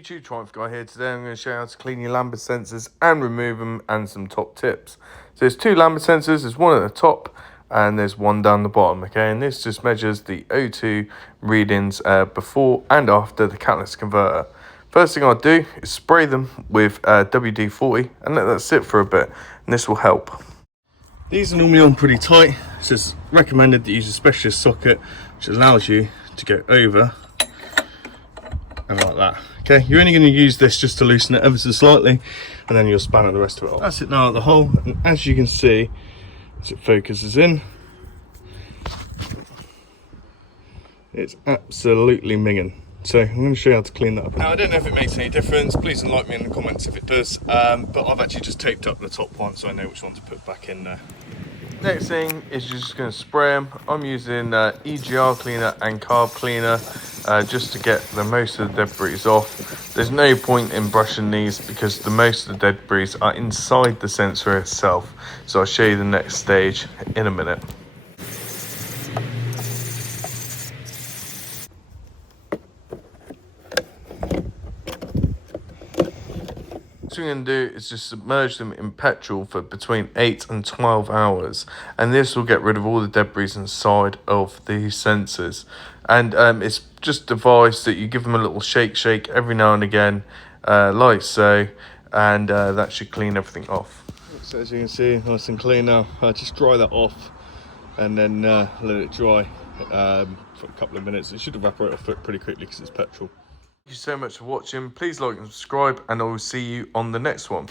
YouTube, Triumph Guy here. Today I'm going to show you how to clean your Lambda sensors and remove them, and some top tips. So there's two Lambda sensors, there's one at the top and there's one down the bottom, okay? And this just measures the O2 readings before and after the catalyst converter. First thing I'll do is spray them with WD-40 and let that sit for a bit, and this will help. These are normally on pretty tight. It's just recommended that you use a specialist socket which allows you to go over and like that. Okay, you're only going to use this just to loosen it ever so slightly, and then you'll span it the rest of it off. That's it now at the hole, and as you can see, as it focuses in, it's absolutely minging. So I'm going to show you how to clean that up. Now I don't know if it makes any difference, please enlighten me in the comments if it does, but I've actually just taped up the top one so I know which one to put back in there. Next thing is you're just going to spray them. I'm using EGR cleaner and carb cleaner just to get the most of the debris off. There's no point in brushing these because the most of the debris are inside the sensor itself. So I'll show you the next stage in a minute. What we're going to do is just submerge them in petrol for between 8 and 12 hours, and this will get rid of all the debris inside of the sensors. And it's just advised that you give them a little shake every now and again, like so, and that should clean everything off. So as you can see, nice and clean now. Just dry that off and then let it dry for a couple of minutes. It should evaporate off it pretty quickly because it's petrol. Thank you so much for watching. Please like and subscribe, and I will see you on the next one.